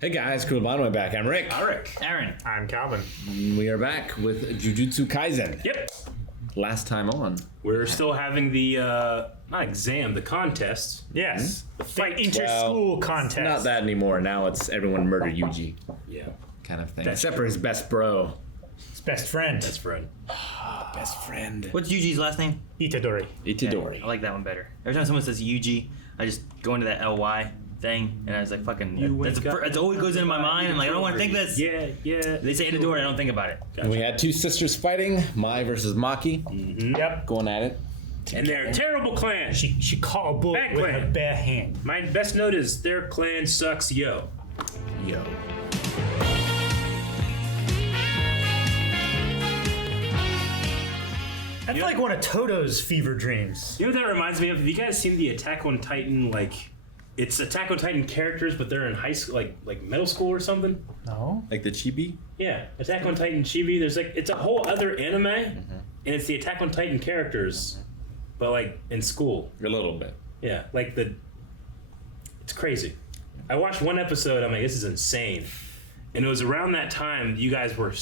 Hey guys, cool bottom back. I'm Rick. Aaron. I'm Calvin. We are back with Jujutsu Kaisen. Yep. Last time on. We're still having the not exam, the contest. Yes. The fight. Inter-school contest. Not that anymore. Now it's everyone murder Yuji Yeah. kind of thing. That's Except for his best bro. His best friend. Best friend. Best friend. What's Yuji's last name? Itadori. Itadori. I like that one better. Every time someone says Yuji, I just go into that LY thing, and I was like, fucking, that's always goes into my mind. I'm like, I don't want to think this. Yeah. They say Itadori, I don't think about it. And we had two sisters fighting, Mai versus Maki, Yep. going at it. And they're a terrible clan. She caught a bullet Bad with clan. her bare hand. My best note is their clan sucks, yo. Yo. That's like one of Toto's fever dreams. You know what that reminds me of? Have you guys seen the Attack on Titan, like, it's Attack on Titan characters, but they're in high school, like middle school or something? No. Like the chibi? Yeah, Attack on Titan Chibi. There's like, it's a whole other anime, and it's the Attack on Titan characters, but like in school. A little bit. Yeah, like it's crazy. I watched one episode. I'm like, this is insane, and it was around that time you guys were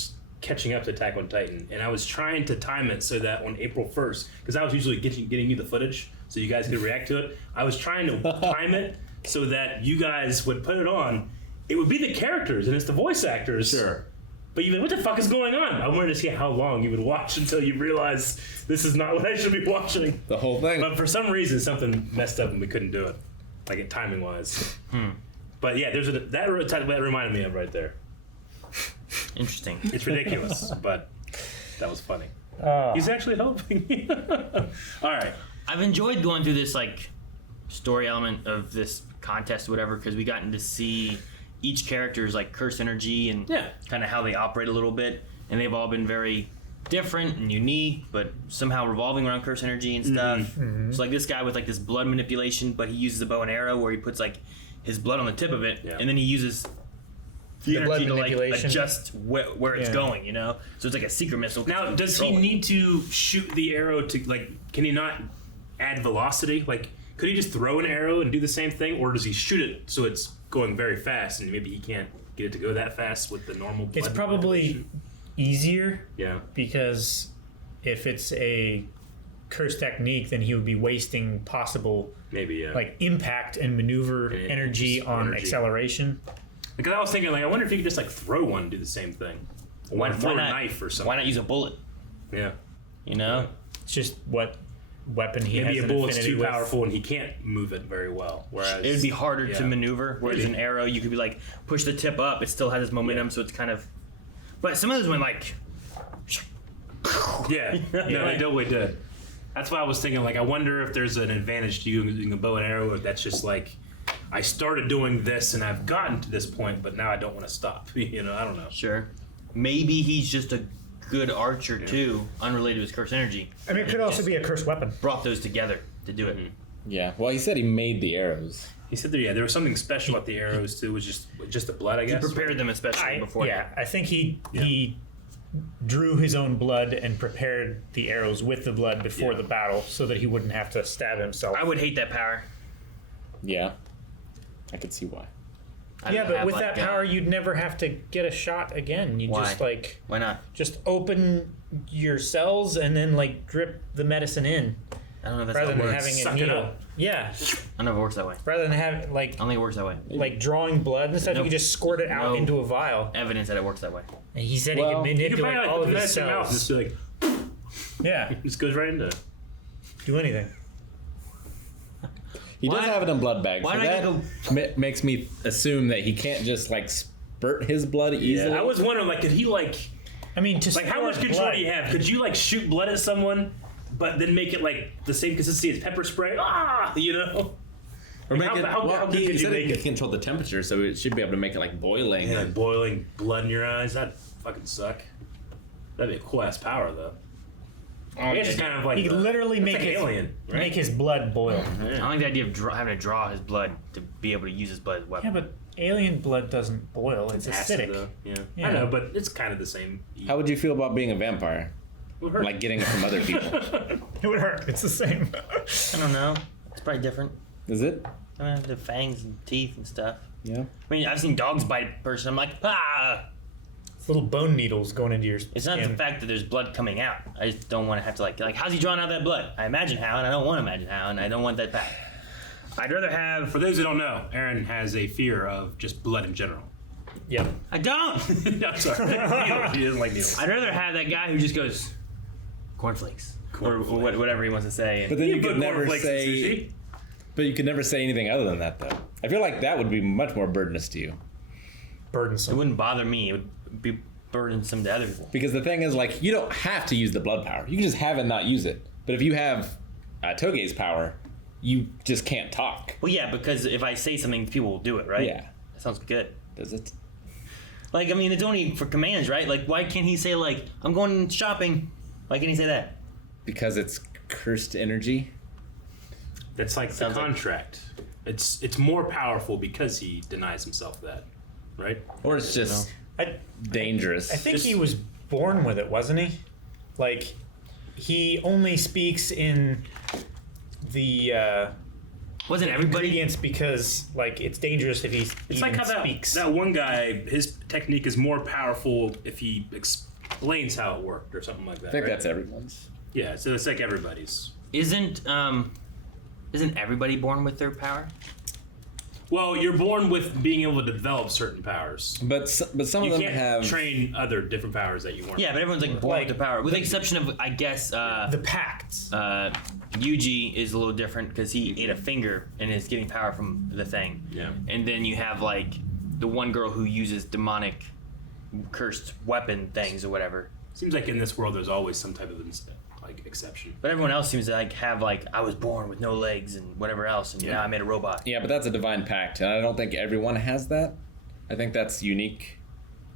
catching up to Attack on Titan, and I was trying to time it so that on April 1st, because I was usually getting you the footage so you guys could react to it. I was trying to time it so that you guys would put it on. It would be the characters and it's the voice actors. Sure. But you'd be like, what the fuck is going on? I wanted to see how long you would watch until you realize this is not what I should be watching. The whole thing. But for some reason, something messed up and we couldn't do it, like it timing wise. But yeah, that reminded me of right there. Interesting. It's ridiculous, but that was funny. He's actually helping. All right. I've enjoyed going through this, like, story element of this contest or whatever, because we gotten to see each character's, like, curse energy and kind of how they operate a little bit. And they've all been very different and unique, but somehow revolving around curse energy and stuff. So, like, this guy with, like, this blood manipulation, but he uses a bow and arrow where he puts, like, his blood on the tip of it, and then he uses the blood energy to, like, manipulation. adjust where it's going, you know? So it's like a secret missile. Now, does he need to shoot the arrow to, like, can he not add velocity? Like, could he just throw an arrow and do the same thing? Or does he shoot it so it's going very fast and maybe he can't get it to go that fast with the normal blood It's probably easier Yeah. because if it's a curse technique, then he would be wasting possible Maybe, yeah. like impact and maneuver And energy just on energy. acceleration. Because I was thinking, like, I wonder if you could just, like, throw one and do the same thing. Or Why throw a not- knife or something. Why not use a bullet, Yeah. you know? It's just what weapon he Maybe has a an bullet's affinity too with. powerful and he can't move it very well. Whereas It would be harder to yeah. maneuver, whereas an arrow, you could be like, push the tip up, it still has its momentum, so it's kind of... But some of those went like... Yeah, no, they totally did. That's why I was thinking, like, I wonder if there's an advantage to using a bow and arrow, or if that's just like, I started doing this and I've gotten to this point, but now I don't want to stop. You know, I don't know. Sure. Maybe he's just a good archer, too, unrelated to his curse energy. I mean, it could also be a cursed weapon. Brought those together to do it. Yeah. Well, he said he made the arrows. He said there was something special about the arrows too, was just the blood, I guess. Prepared them especially before. Yeah, I think he drew his own blood and prepared the arrows with the blood before the battle so that he wouldn't have to stab himself. I would hate that power. Yeah. I could see why. I Yeah, don't but have, with like, that power, you'd never have to get a shot again. You Why? just like Why not? just open your cells and then like drip the medicine in I don't know if that's rather how it than works. having a Suck it needle. up. Yeah, I don't know if it works that way. rather than having I don't think it works that way. like drawing blood and stuff, Nope. you can just squirt it out No. into a vial. Evidence that it works that way. And he said Well, he could You can manipulate probably all like of the his medicine mouth and just cells. be like, Yeah, just goes right into it. do anything. He does Why- have it in blood bags. why So not that makes me assume that he can't just like spurt his blood easily. I was wondering, like, could he like I mean, just how much control do you have? Could you like shoot blood at someone, but then make it like the same consistency as pepper spray? You know. Or make How- it. how Well, good he could you said make he it? can control the temperature, so it should be able to make it like boiling. Yeah, like boiling blood in your eyes. That'd fucking suck. That'd be a cool ass power, though. I guess it's kind of like he could literally it's make like his, alien, right? make his blood boil. I don't like the idea of having to draw his blood to be able to use his blood as a weapon. Yeah, but alien blood doesn't boil. It's acid, acidic. though. Yeah. Yeah. I know, but it's kind of the same. How would you feel about being a vampire? Would hurt. Like getting it from other people? It would hurt. It's the same. I don't know. It's probably different. Is it? I mean, the fangs and teeth and stuff. Yeah. I mean, I've seen dogs bite a person. I'm like, ah. It's little bone needles going into your It's not the fact that there's blood coming out. I just don't want to have to like how's he drawing out that blood? I imagine how, and I don't want to imagine how, and I don't want that back. I'd rather have. For those who don't know, Aaron has a fear of just blood in general. Yep. I don't. I'm sorry. Needles. He doesn't like needles. I'd rather have that guy who just goes cornflakes or whatever he wants to say. But then you put could never cornflakes in say. sushi. But you could never say anything other than that, though. I feel like that would be much more burdensome to you. It Burdensome. wouldn't bother me. It would be burdensome to other people. Because the thing is, like, you don't have to use the blood power. You can just have it and not use it. But if you have Toge's power, you just can't talk. Well, yeah, because if I say something, people will do it, right? Yeah. That sounds good. Does it? Like, I mean, it's only for commands, right? Like, why can't he say, like, I'm going shopping? Why can't he say that? Because it's cursed energy. That's like the Sounds like- contract. It's more powerful because he denies himself that, right? Or it's just dangerous. I think he was born with it, wasn't he? Like, he only speaks in the Wasn't everybody? ingredients because, like, it's dangerous if he It's even like how speaks. that one guy, his technique is more powerful if he explains how it worked or something like that. I think right? that's everyone's. Yeah, so it's like everybody's. Isn't everybody born with their power? Well, you're born with being able to develop certain powers. But some You of them can't have. train other different powers that you weren't. Yeah, but everyone's like born with their power, with the exception of, I guess, the pacts. Yuji is a little different because he ate a finger and is getting power from the thing. Yeah. And then you have like the one girl who uses demonic, cursed weapon things or whatever. Seems like in this world there's always some type of exception. But everyone else seems to like have like I was born with no legs and whatever else, and now I made a robot. Yeah, but that's a divine pact, and I don't think everyone has that. I think that's unique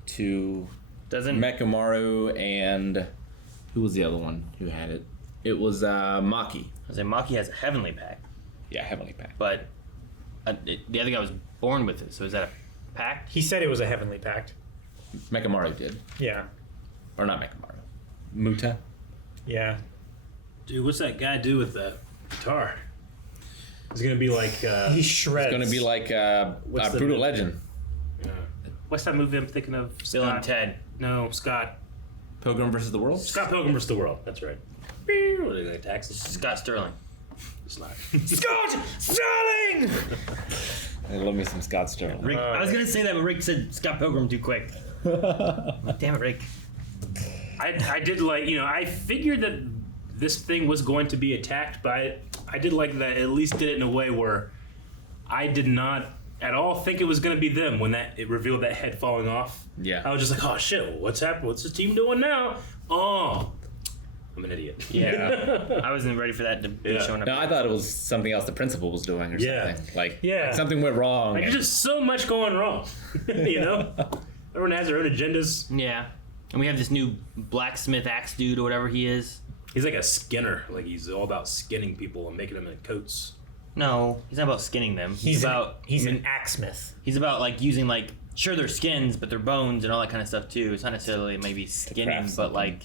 to Doesn't Mekamaru and who was the other one who had it? It was Maki. I say Maki has a heavenly pact, Yeah, heavenly pact. but the other guy was born with it. So is that a pact? He said it was a heavenly pact. Mekamaru did, Yeah. or not Mekamaru. Muta. Yeah. Dude, what's that guy do with that guitar? It's gonna be like. He shreds. It's going to be like What's the Brutal movie? Legend. What's that movie I'm thinking of? Bill and Ted. No, Scott. Pilgrim versus the World. Scott Pilgrim vs. the World. That's right. What are they, taxes? Scott Sterling. It's not. Scott Sterling! I love me some Scott Sterling. Rick, I was gonna say that, but Rick said Scott Pilgrim too quick. Damn it, Rick. I did like, I figured that this thing was going to be attacked, but I did like that it at least did it in a way where I did not at all think it was going to be them when it revealed that head falling off. Yeah. I was just like, oh shit, what's happening? What's the team doing now? Oh, I'm an idiot. Yeah. I wasn't ready for that to be Yeah. showing up. No, I thought it was something else the principal was doing or Yeah. something. Like, Yeah. something went wrong. Like, there's just so much going wrong, Everyone has their own agendas. Yeah. And we have this new blacksmith axe dude or whatever he is. He's like a skinner. Like, he's all about skinning people and making them in coats. No, he's not about skinning them. He's about an axsmith. he's about like using like sure they're skins, but they're bones and all that kind of stuff too. It's not necessarily maybe skinning, craft but something. like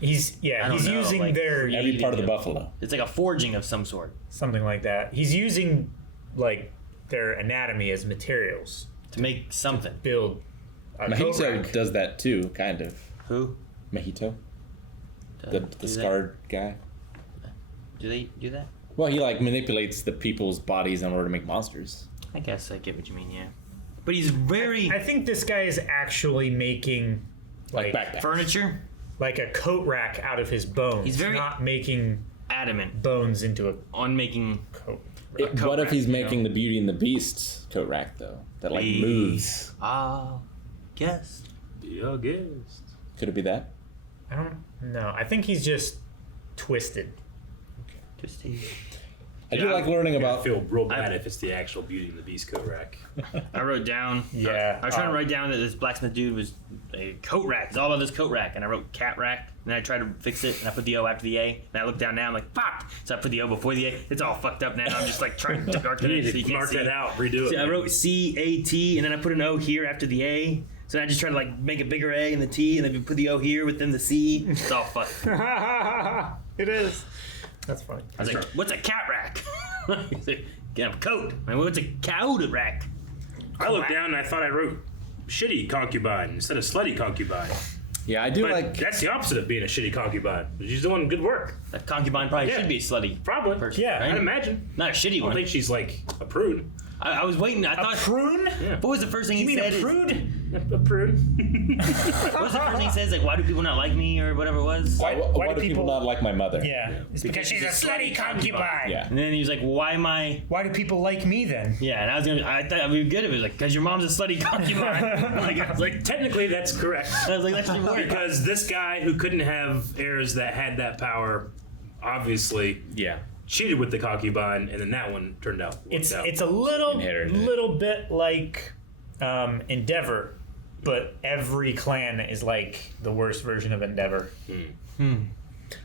He's I don't know, using like, their Every part of the Yeah. buffalo. it's like a forging of some sort something like that. He's using like their anatomy as materials to make something. to build a coat Mahito rack. does that too, kind of. Who? Mahito, Do the that? scarred guy. Do they do that? Well, he like manipulates the people's bodies in order to make monsters. I guess I get what you mean. Yeah, but he's very I think this guy is actually making Like like backpacks. furniture like a coat rack out of his bones. He's very- not making adamant bones into a on making. coat. What coat if rack, he's you making the Beauty and the Beast coat rack though? That like moves. Guess. Be our guest. Could it be that? I don't know. I think he's just twisted. Just I do like learning I about. feel real bad if it's the actual Beauty and the Beast coat rack. I wrote down. Yeah, I was trying to write down that this blacksmith dude was a coat rack. It's all about this coat rack, and I wrote cat rack. And then I tried to fix it, and I put the O after the A. And I look down now, I'm like, fuck! So I put the O before the A. It's all fucked up now. I'm just like trying to darken You it need so you to can't mark see. that out, redo See, it. I wrote C-A-T, and then I put an O here after the A. So I just try to like make a bigger A and the T, and then put the O here within the C. It's all fucked. It is. That's funny. I was like, what's a cat rack? Get a coat. I mean, what's a coat rack? I looked down and I thought I wrote shitty concubine instead of slutty concubine. Yeah, I do But like. that's the opposite of being a shitty concubine. She's doing good work. That concubine probably Yeah. should be a slutty Probably. person. Yeah. I'd right? imagine. Not a shitty I don't one. think she's like a prude. I was waiting. I A thought. prune? Yeah. What was the first thing You he mean said? a prude? A prude. What was the first thing he says? Like, why do people not like me or whatever it was? Why why do do people people- not like my mother? Yeah. It's because she's a slutty concubine. Yeah. And then he was like, why am I? Why do people like me then? Yeah, and I thought it would be good if it was like, because your mom's a slutty concubine. Like, I was like, Technically, that's correct. I was like, that should work. Because this guy who couldn't have heirs that had that power, obviously Yeah. cheated with the concubine, and then that one turned out. It's worked out. it's a little Inherited it. little bit like Endeavor, but every clan is like the worst version of Endeavor.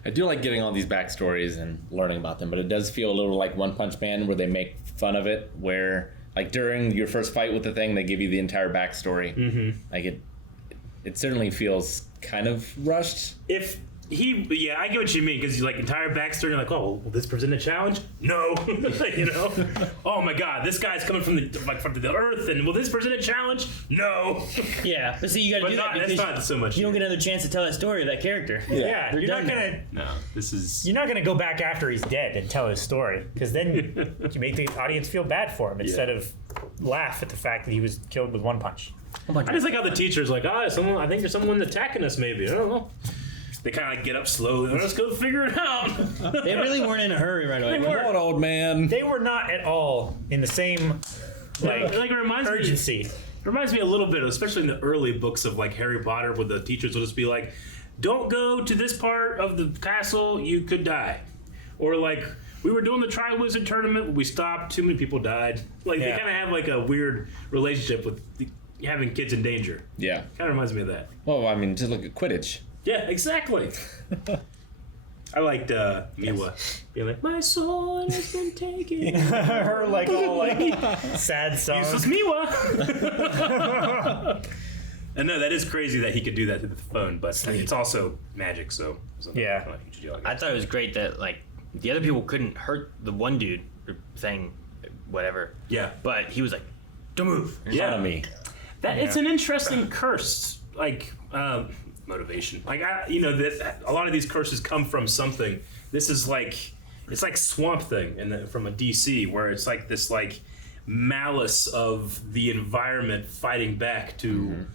I do like getting all these backstories and learning about them, but it does feel a little like One Punch Man, where they make fun of it. Where like during your first fight with the thing, they give you the entire backstory. Mm-hmm. Like it certainly feels kind of rushed. If he, I get what you mean, because you like entire backstory. You're like, oh, will this present a challenge? No, you know. Oh my God, this guy's coming from the earth, and will this present a challenge? No. Yeah, but see, you got to But do not, that that's because not so much. you don't get another chance to tell that story of that character. Yeah, They're you're not done gonna No, this is. you're not gonna go back after he's dead and tell his story, because then you make the audience feel bad for him instead of laugh at the fact that he was killed with one punch. I just like how the teacher's like, I think there's someone attacking us. Maybe I don't know. They kind of like get up slowly. Let's go figure it out. They really weren't in a hurry right away. They Come weren't. on, old man. They were not at all in the same like Like it reminds me. urgency. It reminds me a little bit, especially in the early books of like Harry Potter, where the teachers will just be like, "Don't go to this part of the castle; you could die," or like, "We were doing the Triwizard tournament, we stopped. Too many people died." Like they Yeah. kind of have like a weird relationship with having kids in danger. Yeah. Kind of reminds me of that. Well, I mean, just look at Quidditch. Yeah, exactly. I liked Miwa being like, "My soul has been taken." Her like all like sad song. Useless Miwa. And no, that is crazy that he could do that through the phone, but it's also magic, so Yeah. not a huge deal, I I guess. thought it was great that like the other people couldn't hurt the one dude or thing, whatever. Yeah, But he was like, "Don't move." yeah. Front of me. That it's an interesting curse, like motivation. Like that a lot of these curses come from something. This is like it's like Swamp Thing from a DC, where it's like this like malice of the environment fighting back to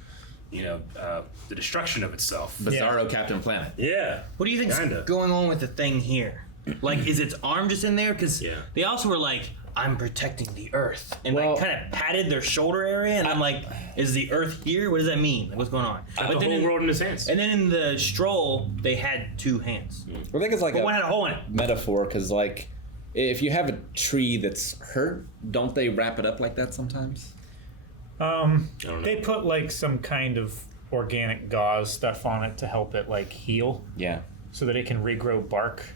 the destruction of itself. Bizarro Captain Planet. Yeah. What do you think's Kinda. going on with the thing here? Like, is its arm just in there? Because Yeah. they also were like, "I'm protecting the Earth," and Well- like kind of patted their shoulder area, and I'm like, "Is the Earth here? What does that mean? Like, what's going on?" The then whole in, world in his hands. and then in the stroll, they had two hands. I think it's like But a one had a hole in it. metaphor, because like if you have a tree that's hurt, don't they wrap it up like that sometimes? I don't know. They put like some kind of organic gauze stuff on it to help it like heal, Yeah. so that it can regrow bark,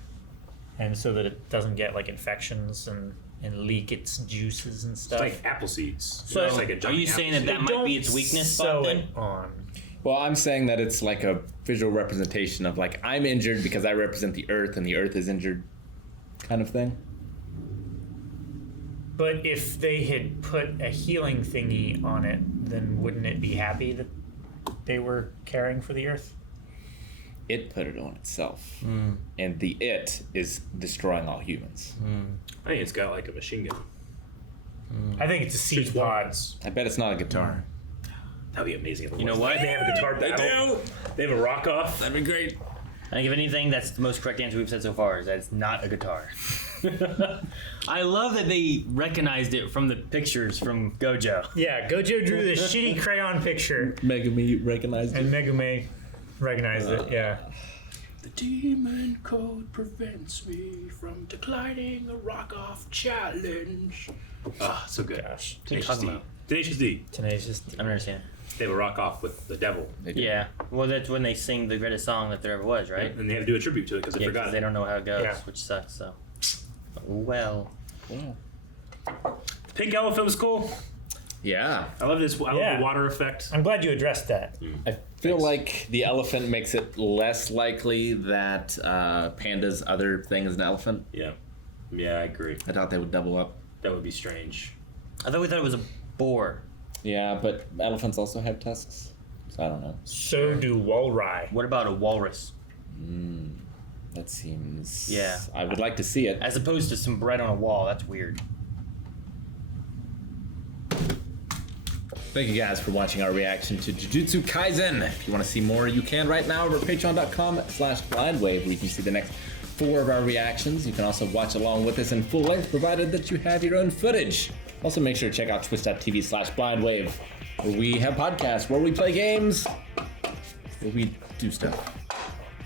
and so that it doesn't get like infections and leak its juices and stuff. It's like apple seeds. So, It's like a are giant you saying apple that seed. might be its weakness sew spot then? it on. Well, I'm saying that it's like a visual representation of like I'm injured because I represent the Earth and the Earth is injured, kind of thing. But if they had put a healing thingy on it, then wouldn't it be happy that they were caring for the earth? It put it on itself, and the it is destroying all humans. I think it's got like a machine gun. I think it's a seed Shoots pod. warheads. I bet it's not a guitar. That'd be amazing. If it You know was. what? They have a guitar battle. They have a rock off. That'd be great. I think if anything, that's the most correct answer we've said so far, is that it's not a guitar. I love that they recognized it from the pictures from Gojo. Yeah, Gojo drew this shitty crayon picture, Megami recognized and Megume recognized it. Yeah. The demon code prevents me from declining a rock off challenge. Ah, so good. Gosh. What are you Tenacious talking D. about? Tenacious D. Tenacious. I don't understand. They have a rock off with the devil. They do. Yeah. Well, that's when they sing the greatest song that there ever was, right? And they have to do a tribute to it because they Yeah, forgot because it. they don't know how it goes, Yeah. which sucks. So, well, Pink elephant was cool. Yeah. I love this. I love Yeah. the water effect. I'm glad you addressed that. I feel like the elephant makes it less likely that Panda's other thing is an elephant. Yeah. Yeah, I agree. I thought they would double up. That would be strange. I thought we thought it was a boar. Yeah, but elephants also have tusks, so I don't know. So do walrus. What about a walrus? That seems... Yeah. I would like to see it. As opposed to some bread on a wall. That's weird. Thank you guys for watching our reaction to Jujutsu Kaisen. If you want to see more, you can right now over at patreon.com/blindwave, where you can see the next 4 of our reactions. You can also watch along with us in full length, provided that you have your own footage. Also, make sure to check out twitch.tv/blindwave, where we have podcasts, where we play games, where we do stuff.